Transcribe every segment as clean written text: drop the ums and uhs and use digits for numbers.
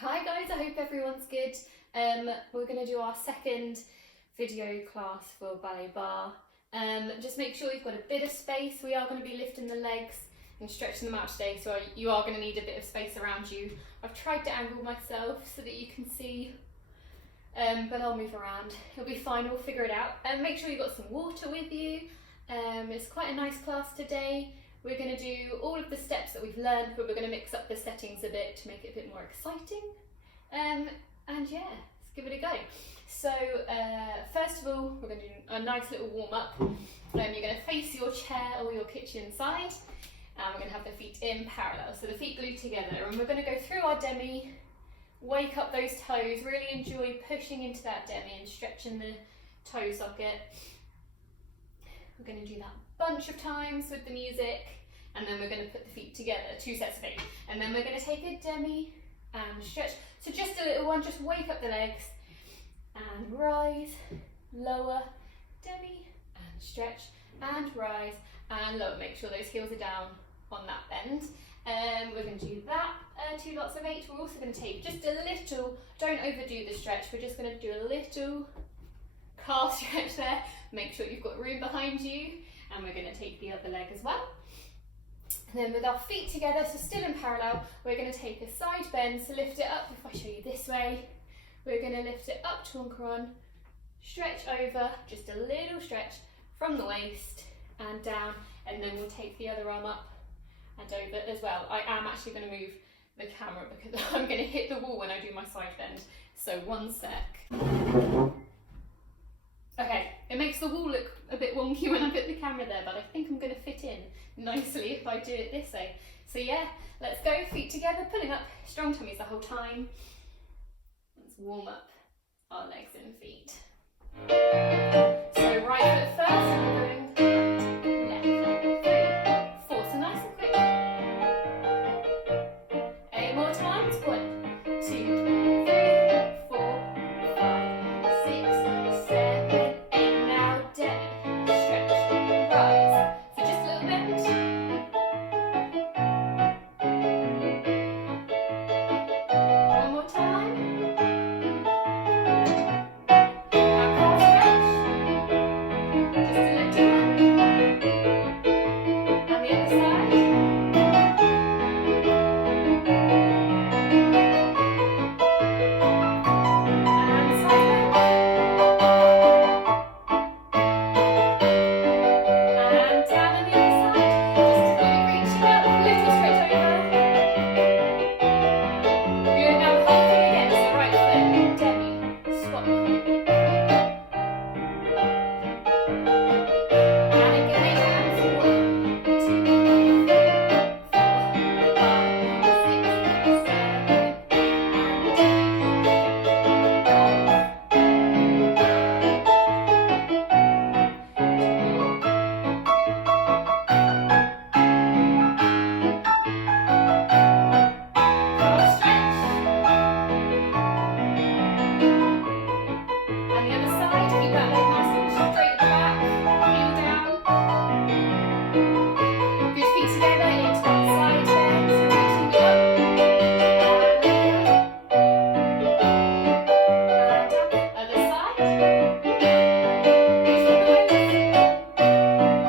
Hi guys, I hope everyone's good. We're going to do our second video class for Ballet Barre. Just make sure you've got a bit of space. We are going to be lifting the legs and stretching them out today, so you are going to need a bit of space around you. I've tried to angle myself so that you can see, but I'll move around. It'll be fine, we'll figure it out. Make sure you've got some water with you. It's quite a nice class today. We're going to do all of the steps that we've learned, but we're going to mix up the settings a bit to make it a bit more exciting. And yeah, let's give it a go. So first of all, we're going to do a nice little warm up. You're going to face your chair or your kitchen side, and we're going to have the feet in parallel. So the feet glued together, and we're going to go through our demi, wake up those toes, really enjoy pushing into that demi and stretching the toe socket. We're going to do that a bunch of times with the music, and then we're going to put the feet together, 2 sets of 8, and then we're going to take a demi and stretch. So just a little one, just wake up the legs and rise, lower, demi and stretch and rise and lower. Make sure those heels are down on that bend. We're going to do that 2 lots of 8. We're also going to take just a little, don't overdo the stretch, we're just going to do a little calf stretch there. Make sure you've got room behind you, and we're going to take the other leg as well. And then with our feet together, so still in parallel, we're going to take a side bend, so lift it up. If I show you this way, we're going to lift it up to Anchoron, stretch over, just a little stretch from the waist and down, and then we'll take the other arm up and over as well. I am actually going to move the camera because I'm going to hit the wall when I do my side bend, so 1 sec. Okay, it makes the wall look a bit wonky when I put the camera there, but I think I'm going to fit in nicely if I do it this way. So yeah, let's go, feet together, pulling up, strong tummies the whole time. Let's warm up our legs and feet. So right foot first, and we're going left, 3, 4, so nice and quick. 8 more times, 1, 2, 3, 4, 5, 6, 7, 8. Now demi, stretch, rise. So just a little bend. One more time. Now calf stretch. Just a little one. And the other side. And side bend. And down on the other side. Just really reaching up, little stretch over. Good, now halfway again, so right foot, demi, swap. And again, 8 hands, 1, 2, 3, 4, 5, 6, 7, 8, and calf stretch. And the other side, keep that leg nice and straight at the back, heel down. Good, feet together into that side bend, so reaching up, and down, other side. Reach with the waist, up, and down.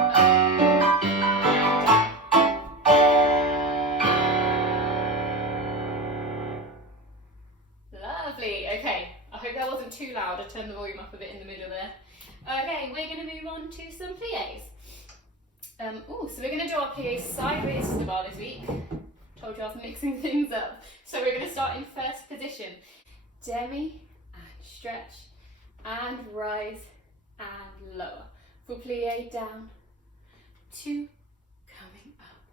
Lovely, okay. I hope that wasn't too loud. I turned the volume up a bit in the middle there. Okay, we're going to move on to some pliés. So we're going to do our pliés sideways to the bar this week. Told you I was mixing things up. So we're going to start in first position. Demi and stretch and rise and lower. Full plié down, 2, coming up,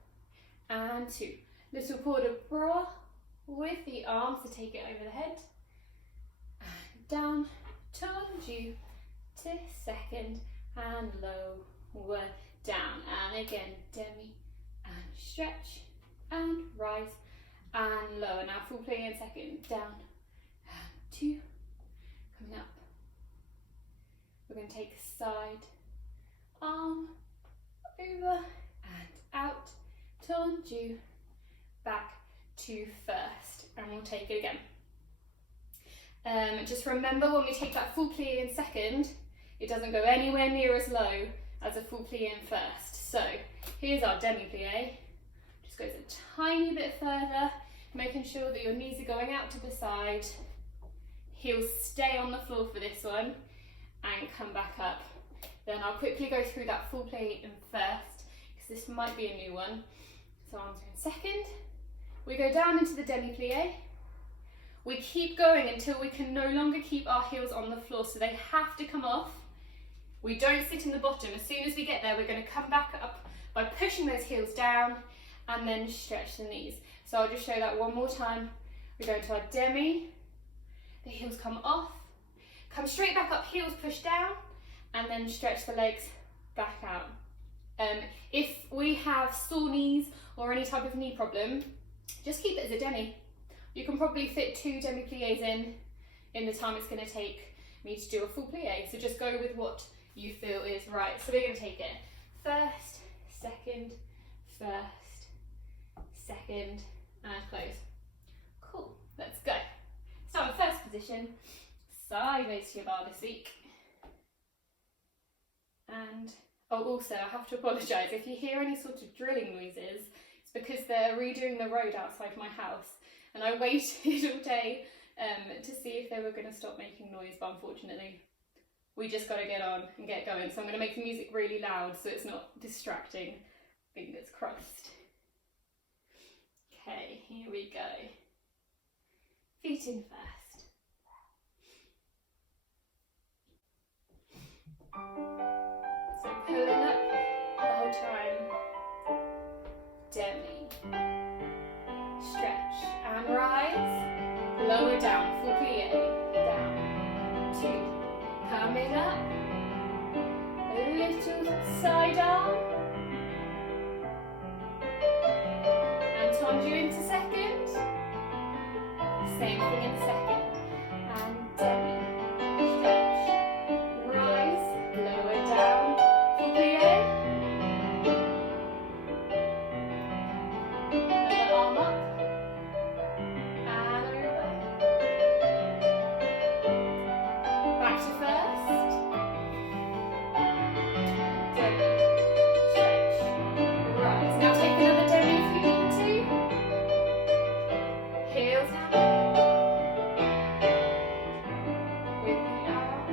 and 2. Little port de bras with the arms to take it over the head. And down, tendu to second, and lower, down, and again, demi and stretch and rise and lower. Now full plié in second, down and 2, coming up. We're going to take side, arm, over and out, tendu, back to first, and we'll take it again. Just remember when we take that full plie in second, it doesn't go anywhere near as low as a full plie in first. So here's our demi plie. Just goes a tiny bit further, making sure that your knees are going out to the side. Heels stay on the floor for this one and come back up. Then I'll quickly go through that full plie in first because this might be a new one. So arms are in second. We go down into the demi plie. We keep going until we can no longer keep our heels on the floor, so they have to come off. We don't sit in the bottom. As soon as we get there, we're going to come back up by pushing those heels down and then stretch the knees. So I'll just show that one more time. We go into our demi, the heels come off, come straight back up, heels push down, and then stretch the legs back out. If we have sore knees or any type of knee problem, just keep it as a demi. You can probably fit 2 demi plies in the time it's going to take me to do a full plie. So just go with what you feel is right. So we're going to take it first, second, and close. Cool, let's go. Start with first position, sideways to your bar this week. And also I have to apologise if you hear any sort of drilling noises. It's because they're redoing the road outside my house, and I waited all day to see if they were going to stop making noise, but unfortunately we just got to get on and get going. So I'm going to make the music really loud so it's not distracting. Fingers crossed. Okay, here we go. Feet in first. So pulling up the whole time. Demi. Stretch and rise. Lower down, full plie. Down. 2. Coming up. A little side arm. And tendu into second. Same thing in second. And demi. Stretch. Rise. Lower down. Full plie. Another arm up. And over. Back to first. Demi. Stretch. Rise. Now take another demi if you need to. Heels down. With the arm.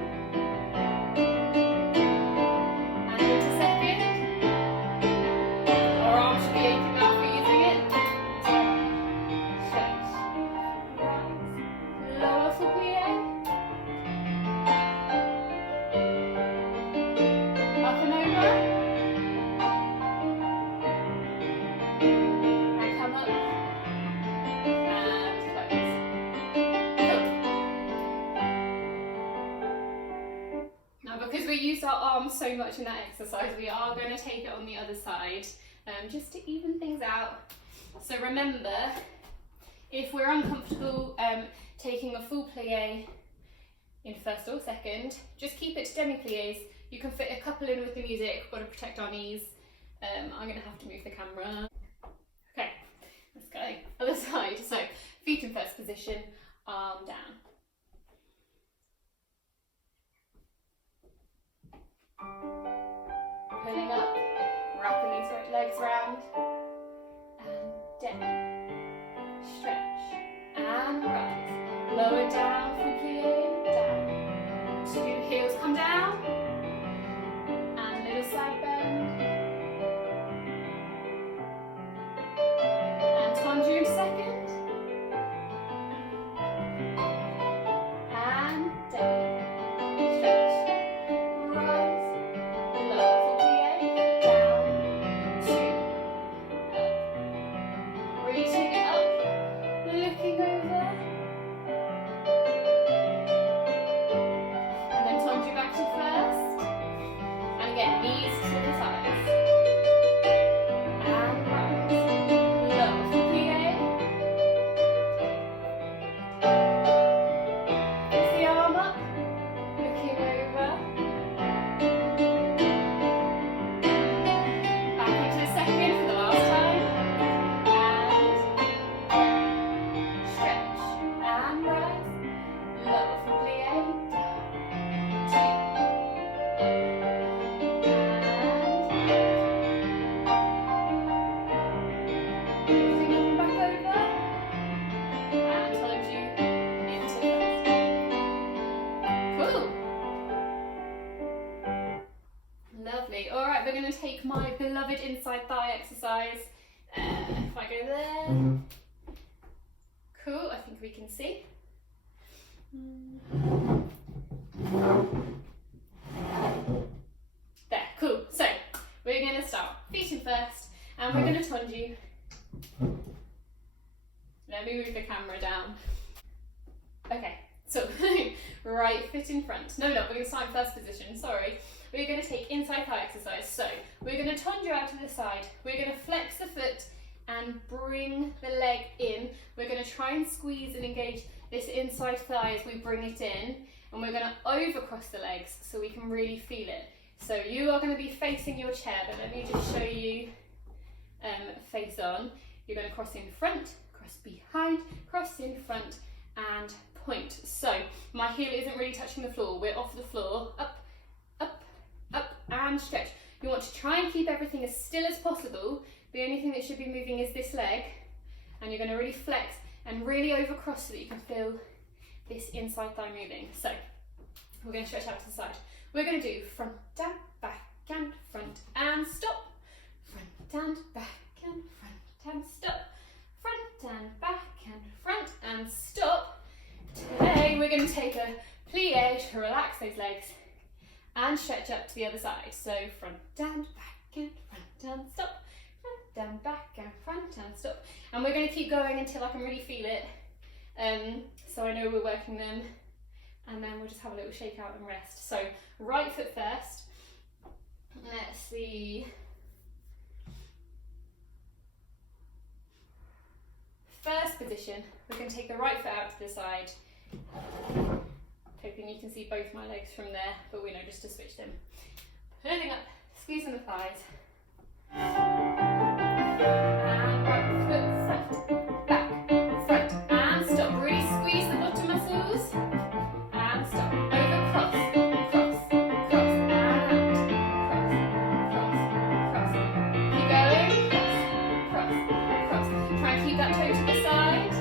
And into second. Our arms should be aching now for using it. Stretch. Rise. Lower full plie. Up and over. And come up. And close. Cool. Now, because we use our arms so much in that exercise, we are going to take it on the other side, just to even things out. So remember, if we're uncomfortable taking a full plie in first or second, just keep it to demi plies. You can fit a couple in with the music. Got to protect our knees. I'm going to have to move the camera. Okay, let's go. Other side. So feet in first position, arm down. Pulling up, wrapping these right legs round, and demi, stretch, and rise. Lower down, full plie, down. 2 heels come down, and little side bend. And tendu into second. And demi, stretch, rise. Lower full plie, down, 2, up. Reaching up, looking over. good inside thigh exercise. If I go there, cool, I think we can see. There, cool. So we're going to start feet in first, and we're going to tonju. Let me move the camera down. Okay, so right foot in front. No, we're going to start in first position, sorry. We're going to take inside thigh exercise. So we're going to tonju out to the side. We're going to flex the foot and bring the leg in. We're going to try and squeeze and engage this inside thigh as we bring it in. And we're going to overcross the legs so we can really feel it. So you are going to be facing your chair, but let me just show you face on. You're going to cross in front, cross behind, cross in front, and point. So my heel isn't really touching the floor. We're off the floor, up, up, up, and stretch. You want to try and keep everything as still as possible. The only thing that should be moving is this leg, and you're going to really flex and really overcross so that you can feel this inside thigh moving. So we're going to stretch out to the side. We're going to do front and back and front and stop. Front and back and front and stop. Front and back and front and stop. Today we're going to take a plie to relax those legs and stretch up to the other side. So front and back and front and stop. Front and back and front and stop. And we're going to keep going until I can really feel it. So I know we're working them, and then we'll just have a little shake out and rest. So right foot first. Let's see. First position, we're going to take the right foot out to the side. Hoping you can see both my legs from there, but we know just to switch them. Pulling up, squeezing the thighs. And right foot front, back, front, and stop. Really squeeze the bottom muscles. And stop. Over, cross, cross, cross, and out. Cross, cross, cross. Keep going. Cross, cross, cross. Try and keep that toe to the side.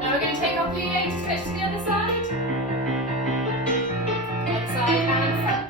Now we're going to take our plie to stretch to the other side. The other side and front.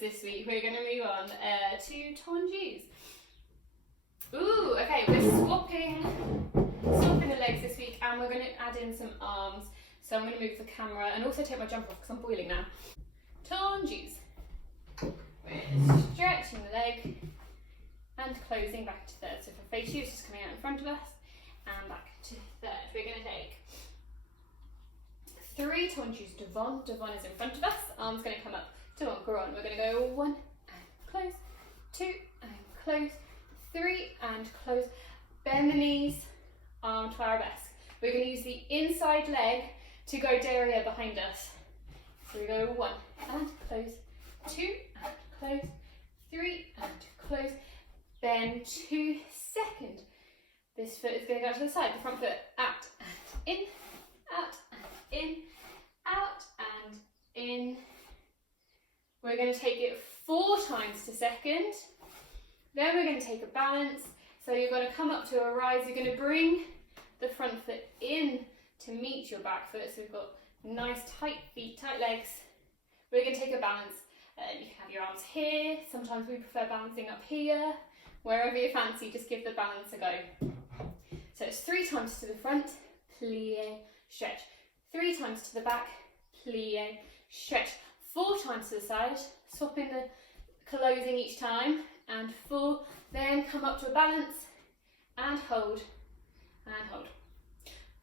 This week we're going to move on to tonjus. Ooh, okay, we're swapping the legs this week, and we're going to add in some arms. So I'm going to move the camera and also take my jumper off because I'm boiling now. Tonjus. We're stretching the leg and closing back to third. So for face you, it's just coming out in front of us and back to third. We're going to take 3 tonjus devant. Devant is in front of us. Arms going to come up to anchor on. We're going to go 1 and close, 2 and close, 3 and close. Bend the knees, arm to arabesque. We're going to use the inside leg to go derriere behind us. So we go 1 and close, 2 and close, 3 and close. Bend 2 seconds. This foot is going to go to the side. The front foot out and in, out and in, out and in. We're going to take it 4 times to second. Then we're going to take a balance. So you're going to come up to a rise. You're going to bring the front foot in to meet your back foot. So we've got nice tight feet, tight legs. We're going to take a balance. You can have your arms here. Sometimes we prefer balancing up here. Wherever you fancy, just give the balance a go. So it's 3 times to the front, plie, stretch. 3 times to the back, plie, stretch. 4 times to the side, swapping the closing each time, and 4, then come up to a balance, and hold, and hold.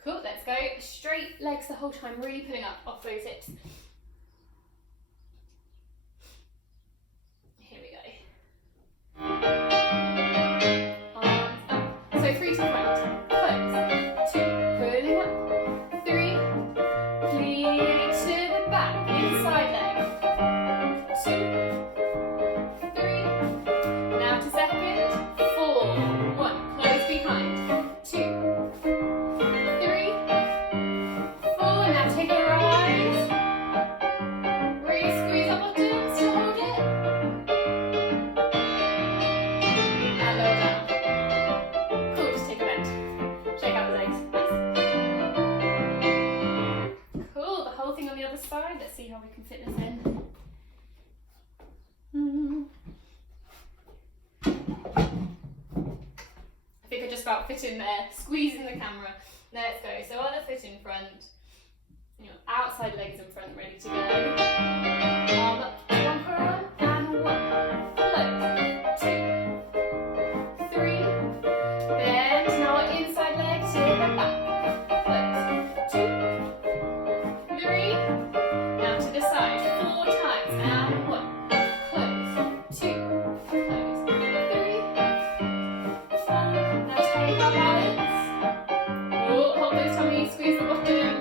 Cool, let's go. Straight legs the whole time, really pulling up off those hips. Here we go. Arms up. So 3 to the front, close, 2, pulling up, 3, plie to the back, inside leg. 2, 3, about fit in there, squeezing the camera. Let's go. So other foot in front, you know, outside legs in front, ready to go. Arm up, one per arm, and one. Close. 2, 3. Bend. Now our inside leg to the back. Close. 2, 3. Now to the side. 4 times. And 1. Close. 2. Close. 3. 4. Now take our balance. Oh, hold those tummies. Squeeze the bottom.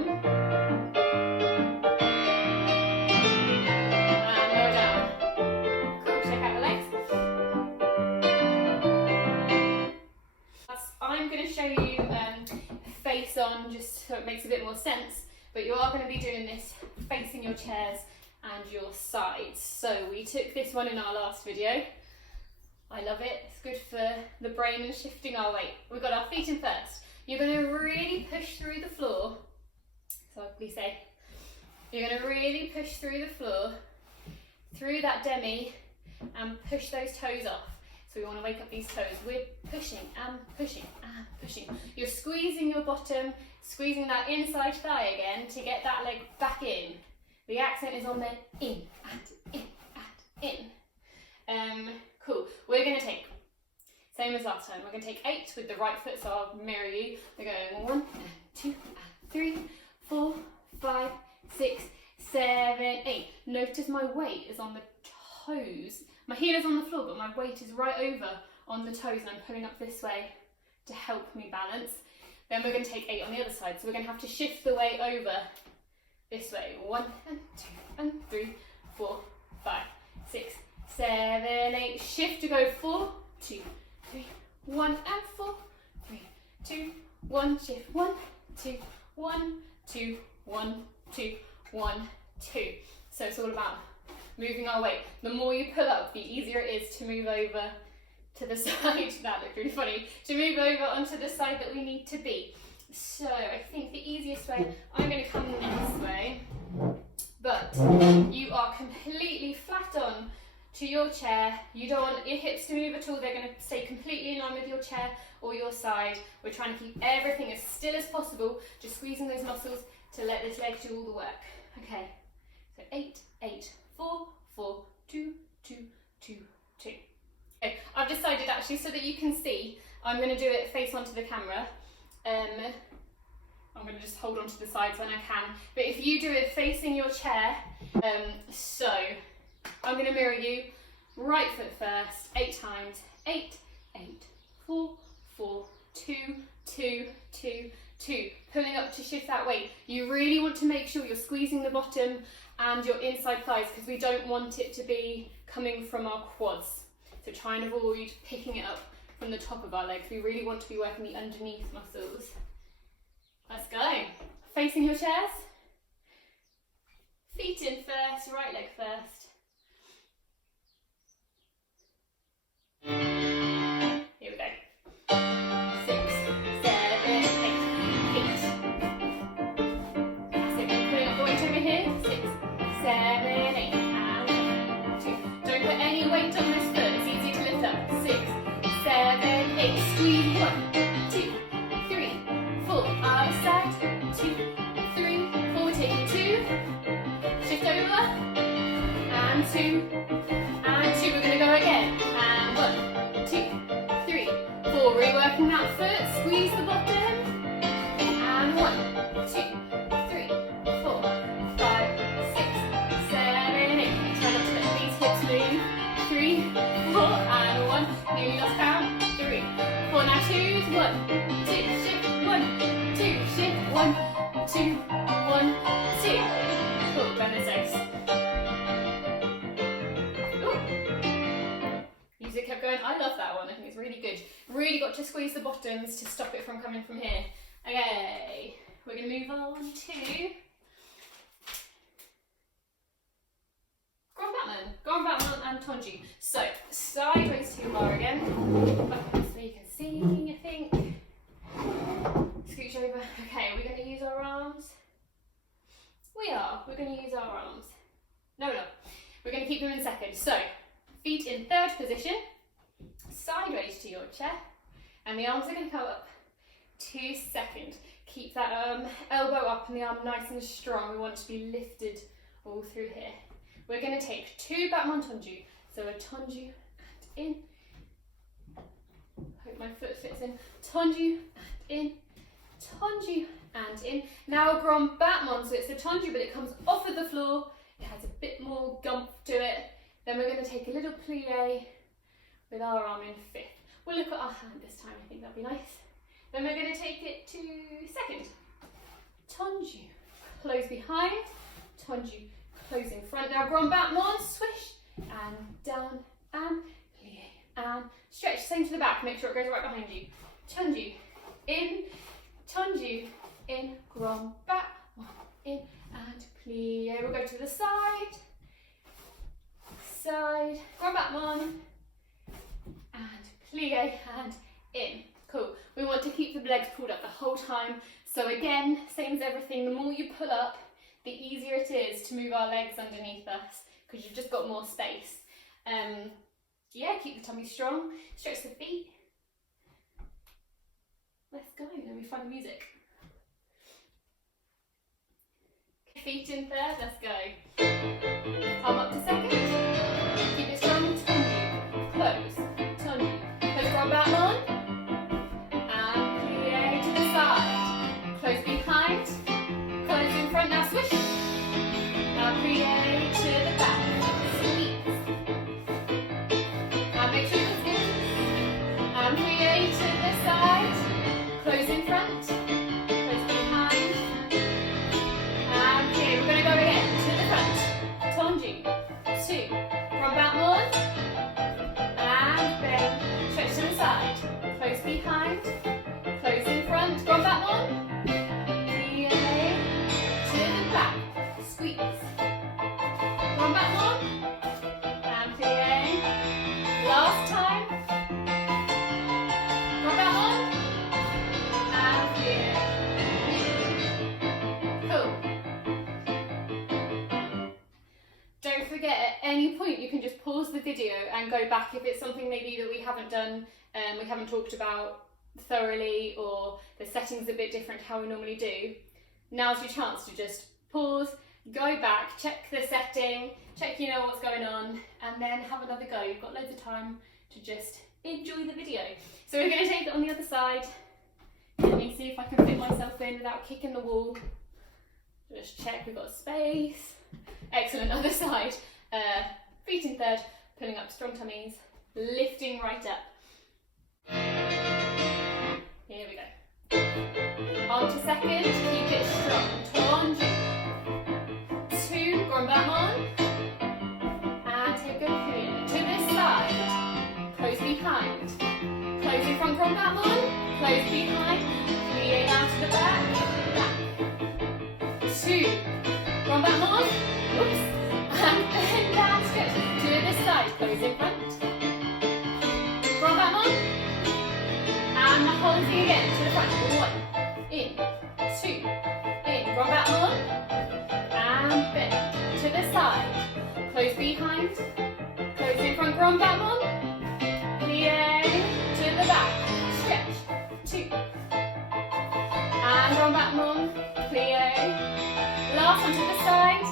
And lower down. Cool. Check out the legs. I'm going to show you face on, just so it makes a bit more sense, but you are going to be doing this facing your chairs and your sides. So we took this one in our last video. I love it. It's good for the brain and shifting our weight. We've got our feet in first. You're going to really push through the floor. So we say, you're going to really push through the floor, through that demi, and push those toes off. So we want to wake up these toes. We're pushing and pushing and pushing. You're squeezing your bottom, squeezing that inside thigh again to get that leg back in. The accent is on the in and in and in. Cool. We're going to take, same as last time, we're going to take 8 with the right foot, so I'll mirror you. We're going 1 and 2 and 3, 4, 5, 6, 7, 8. Notice my weight is on the toes. My heel is on the floor, but my weight is right over on the toes, and I'm pulling up this way to help me balance. Then we're going to take 8 on the other side, so we're going to have to shift the weight over this way. 1 and 2 and 3, 4, 5, 6, 7, 8. Shift to go 4, 2, 3, 1 and 4, 3, 2, 1. Shift 1, 2, 1, 2, 1, 2, 1, 2. So it's all about moving our weight. The more you pull up, the easier it is to move over to the side. That looked really funny. To move over onto the side that we need to be. So I think the easiest way, I'm going to come this way, but you are completely flat on to your chair. You don't want your hips to move at all. They're going to stay completely in line with your chair or your side. We're trying to keep everything as still as possible, just squeezing those muscles to let this leg do all the work. Okay, so 8, 8, 4, 4, 2, 2, 2, 2. Okay, I've decided actually, so that you can see, I'm going to do it face onto the camera. I'm going to just hold on to the sides when I can. But if you do it facing your chair, so I'm going to mirror you. Right foot first, 8 times. 8, 8, 4, 4, 2, 2, 2, 2. Pulling up to shift that weight. You really want to make sure you're squeezing the bottom and your inside thighs, because we don't want it to be coming from our quads. So try and avoid picking it up from the top of our legs. We really want to be working the underneath muscles. Let's go. Facing your chairs. Feet in first, right leg first. Here we go. 6, 7, 8. 8. That's it. We're putting up the weight over here. 6, 7, 8. And 2. Don't put any weight on this foot. It's easy to lift up. 6, 7, 8. Squeeze. 1, 2, 3, 4. Other side. 2, 3, 4. We're taking 2. Shift over. And 2. And 2. We're going to go again. And 1, 2, 3, 4. Reworking that foot. Squeeze the bottom. And 1, 2, 3, 4, 5, 6, 7, 8. Try not to let these hips move. 3, 4, and 1. Nearly lost count. 3, 4. Now 2s. 1, 2. Shift. 1, 2. Shift. 1, 2, 1, 2. Cool. Bend the legs. Music kept going. I love that one. I think it's really good. Really got to squeeze the bottoms to stop it from coming from here. Okay, we're going to move on to Grand Batman and Tonji. So, sideways to bar again. So you can see, I think. Scooch over. Okay, we're going to use our arms. We're going to use our arms. No, we're going to keep them in second. So, feet in third position, sideways to your chair, And the arms are going to go up to second. Keep that elbow up and the arm nice and strong. We want to be lifted all through here. We're going to take 2 battement tendu. So a tendu and in. Hope my foot fits in. Tendu and in. Tendu and in. Now a grand battement, so it's a tendu but it comes off of the floor. It has a bit more gump to it. Then we're going to take a little plie with our arm in fifth. We'll look at our hand this time, I think that'll be nice. Then we're going to take it to second. Tendu, close behind, tendu, close in front. Now grand battement, swish, and down, and plie, and stretch. Same to the back, make sure it goes right behind you. Tendu, in, grand battement, in, and plie. We'll go to the side, grand battement, and plie, and in. Cool. We want to keep the legs pulled up the whole time. So again, same as everything, the more you pull up, the easier it is to move our legs underneath us because you've just got more space. Yeah, keep the tummy strong, stretch the feet. Let's go, let me find the music. Feet in third, let's go. Arm up to second. Keep it strong, tendu, close, grand battement. Close behind, close in front, now swish, and plie to the back, squeeze, and make sure it's in, and plie to the side, close in front, close behind, and plie. We're going to go again, to the front, tendu, 2, grand battement, and bend, stretch to the side, close behind, close in front, grand battement, you can just pause the video and go back if it's something maybe that we haven't done, we haven't talked about thoroughly, or the settings a bit different to how we normally do. Now's your chance to just pause, go back, check the setting, check you know what's going on, and then have another go. You've got loads of time to just enjoy the video. So we're going to take it on the other side. Let me see if I can fit myself in without kicking the wall. Just check we've got space. Excellent, other side. Feet in third, pulling up strong tummies, lifting right up. Here we go. On to second, keep it strong. Tendu. 2, grand battement. And take a plie. To this side, close behind. Close in front, grand battement. Close behind. Plie down to the back. 2, grand battement. Oops. And bend down, stretch to this side, close in front. Grand battement. And the whole thing again, to the front. 1, in, 2, in, grand battement. And bend to the side, close behind, close in front, grand battement. Plie to the back, stretch, 2. And grand battement, plie. Last one to the side.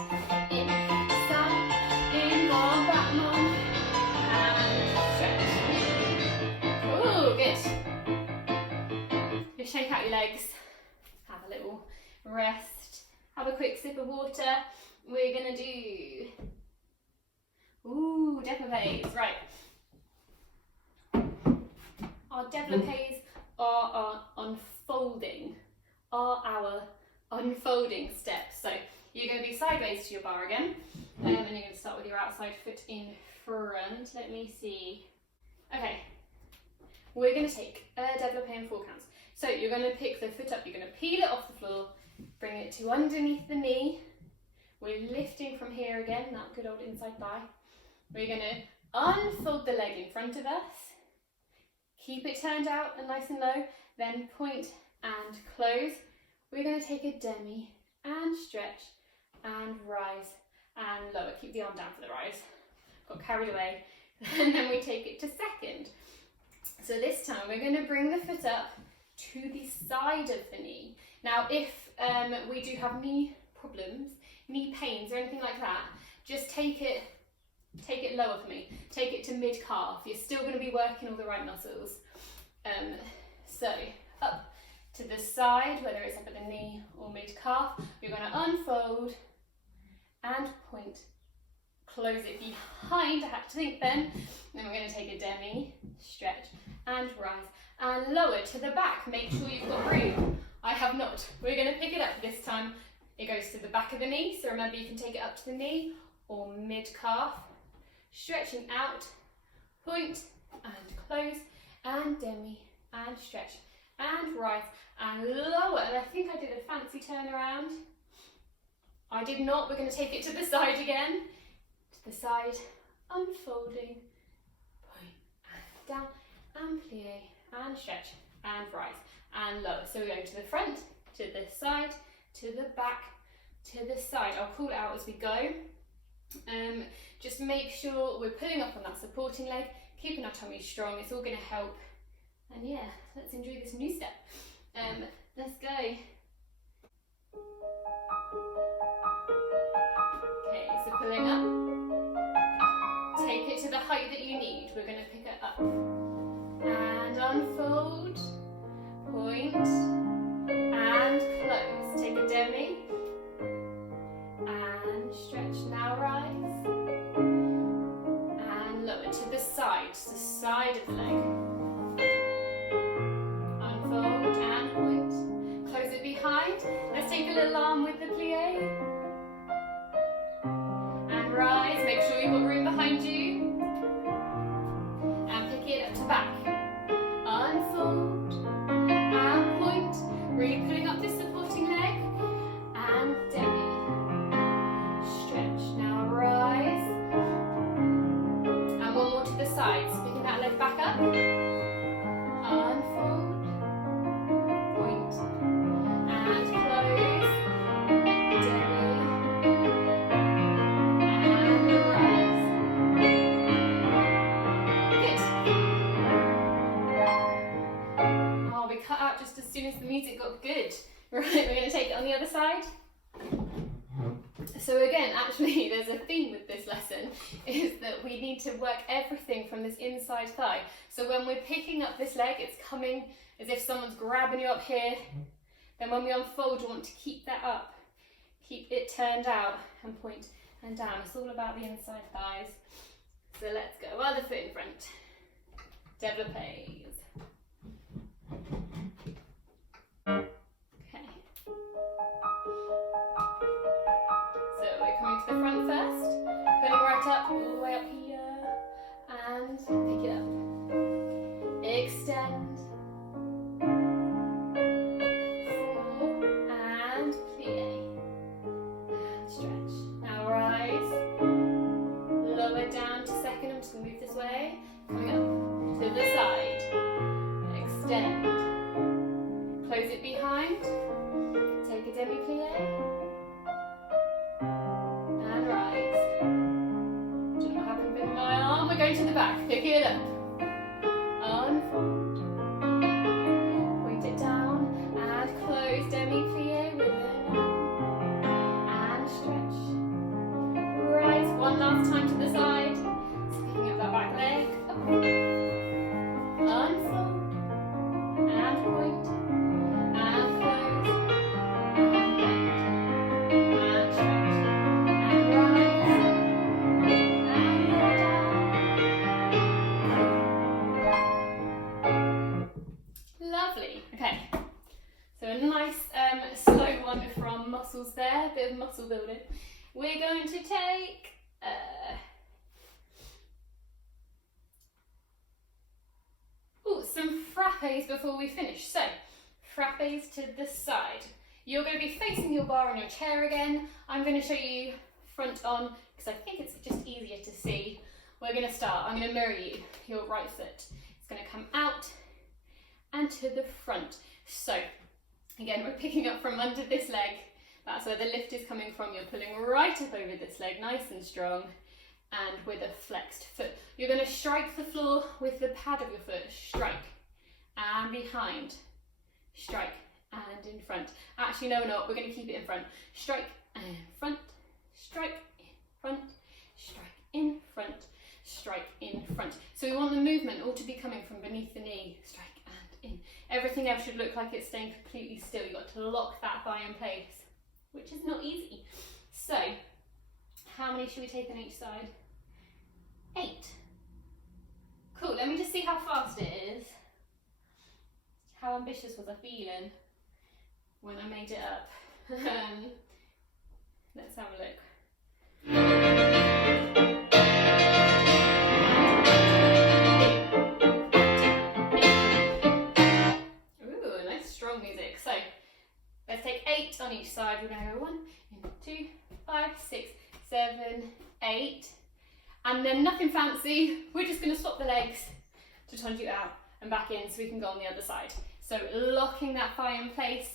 Shake out your legs, have a little rest, have a quick sip of water. We're gonna do, développés, right. Our développés are our unfolding steps. So you're gonna be sideways to your bar again, and you're gonna start with your outside foot in front. Let me see. Okay, we're gonna take a développé in 4 counts. So you're going to pick the foot up, you're going to peel it off the floor, bring it to underneath the knee. We're lifting from here again, that good old inside thigh. We're going to unfold the leg in front of us, keep it turned out and nice and low, then point and close. We're going to take a demi and stretch and rise and lower. Keep the arm down for the rise. Got carried away. And then we take it to second. So So this time we're going to bring the foot up to the side of the knee. Now if we do have knee problems, knee pains or anything like that, just take it lower for me. Take it to mid-calf. You're still going to be working all the right muscles. So up to the side, whether it's up at the knee or mid-calf, you're going to unfold and point. Close it behind, I had to think then. Then we're going to take a demi, stretch and rise and lower to the back. Make sure you've got room. I have not. We're going to pick it up this time. It goes to the back of the knee, so remember you can take it up to the knee or mid-calf. Stretching out, point and close and demi and stretch and rise and lower. And I think I did a fancy turnaround. I did not. We're going to take it to the side again. To the side, unfolding, point and down and plie and stretch and rise and lower. So we go to the front, to the side, to the back, to the side. I'll call it out as we go. Just make sure we're pulling up on that supporting leg, keeping our tummy strong. It's all going to help. And yeah, let's enjoy this new step. Let's go. Okay, so pulling up. Take it to the height that you need. We're going to pick it up. And unfold. Point. And close. Take a demi. And stretch. Now rise. And lower to the side of the leg. Unfold and point. Close it behind. Let's take a little arm with the plie. And rise. Make sure you've got room behind you. And pick it up to back. Unfold and point. Really pulling up this supporting leg. And demi. Stretch. Now rise. And one more to the side. So picking that leg back up. Unfold. Point. And close. Demi. And rise. Good. Oh, we cut out just as soon as the music got good. Right, we're going to take it on the other side. So again, actually, there's a theme with this lesson, is that we need to work everything from this inside thigh. So when we're picking up this leg, it's coming as if someone's grabbing you up here. Then when we unfold, you want to keep that up. Keep it turned out and point and down. It's all about the inside thighs. So let's go. Other foot in front. Développés. Okay. So we're coming to the front first. Pulling right up, all the way up here. And pick it up. Extend. And plie. And stretch. Now rise. Lower down to second. I'm just going to move this way. Coming up to the side. Extend. Close it behind. Take a demi-plie. And rise. Don't know what happened with my arm. We're going to the back. Pick it up. Unfold. Point it down. And close. Demi-plie with an arm. And stretch. Rise. One last time to the side. So picking up that back leg. Up. Unfold. And point. And close. And bend. And stretch. And rise. And lower down. Lovely. Okay. So a nice slow one from muscles there. A bit of muscle building. We're going to take some frappes before we finish. So, frappes to the side. You're going to be facing your bar in your chair again. I'm going to show you front on because I think it's just easier to see. We're going to start. I'm going to mirror you, your right foot. It's going to come out and to the front. So, again, we're picking up from under this leg. That's where the lift is coming from. You're pulling right up over this leg, nice and strong. and with a flexed foot. You're going to strike the floor with the pad of your foot. Strike and behind. Strike and in front. Actually, no, we're not. We're going to keep it in front. Strike and front. Strike in front. Strike in front. Strike in front. So we want the movement all to be coming from beneath the knee. Strike and in. Everything else should look like it's staying completely still. You've got to lock that thigh in place, which is not easy. So, how many should we take on each side? 8. Cool, let me just see how fast it is. How ambitious was I feeling when I made it up? Let's have a look. Ooh, nice strong music. So, let's take 8 on each side. We're going to go 1, 2, 5, 6, 7, 8. And then nothing fancy, we're just going to swap the legs to conjugate out and back in so we can go on the other side. So locking that thigh in place,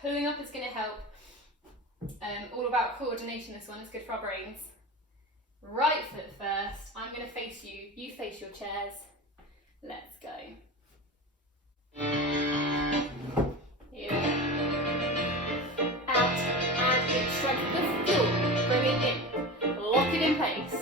pulling up is going to help. All about coordination, this one is good for our brains. Right foot first, I'm going to face you, you face your chairs. Let's go. Here we go. Out and in, strike the floor, bring it in, lock it in place.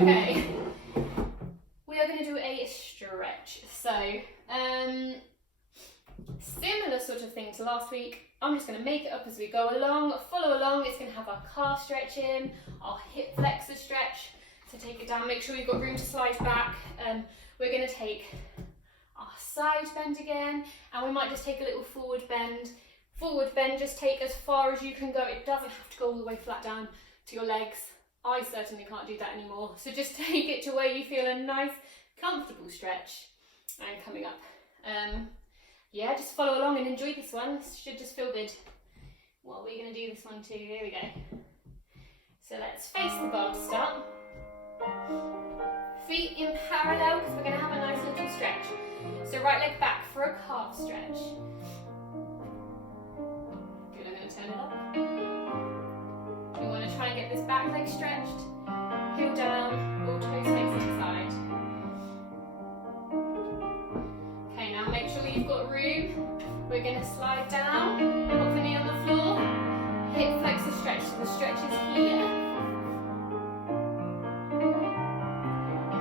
Okay, we are going to do a stretch. So, similar sort of thing to last week. I'm just going to make it up as we go along. Follow along. It's going to have our calf stretch in, our hip flexor stretch. So take it down. Make sure you've got room to slide back. We're going to take our side bend again, and we might just take a little forward bend. Forward bend, just take as far as you can go. It doesn't have to go all the way flat down to your legs. I certainly can't do that anymore. So just take it to where you feel a nice, comfortable stretch. And coming up. Yeah, just follow along and enjoy this one. This should just feel good. What are we going to do this one too? Here we go. So let's face the bar to start. Feet in parallel because we're going to have a nice little stretch. So right leg back for a calf stretch. Good, I'm going to turn it up. We want to try and get this back leg stretched. Heel down, all toes facing the side. Okay, now make sure you've got room. We're going to slide down, pop the knee on the floor, hip flexor stretch. So the stretch is here.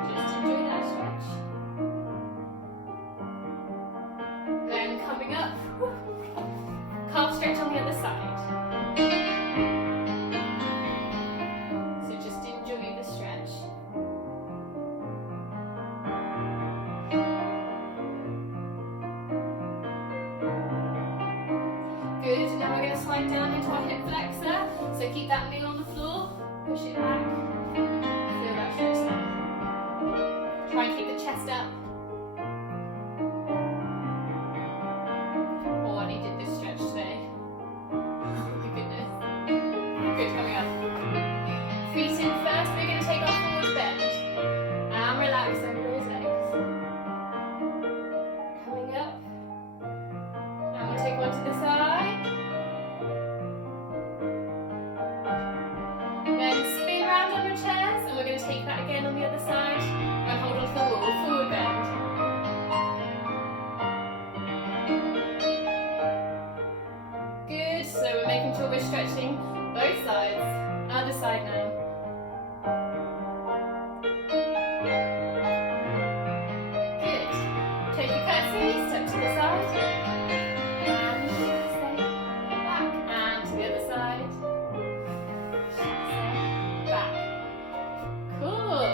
Just enjoy that stretch. Then coming up, calf stretch on the other side. So just enjoy the stretch. Good, now we're going to slide down into our hip flexor. So keep that knee on the floor, push it back, feel that stretch there. Try and keep the chest up. Oh, I needed this stretch today. Oh my goodness. Good, coming up. Feet in first, we're going to take our forward bend and relax over those legs. Coming up. And we'll take one to the side. Then spin around on your chairs, and we're going to take that again on the other side. And hold on to the wall, forward bend. Good, so we're making sure we're stretching both sides. Other side now. Take a curtsy, step to the side, and stay back, and to the other side, stay back. Cool.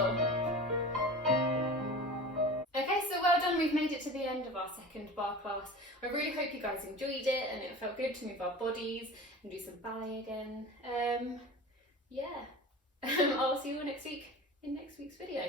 Okay, so well done, we've made it to the end of our second bar class. I really hope you guys enjoyed it and it felt good to move our bodies and do some ballet again. Yeah, I'll see you all next week in next week's video.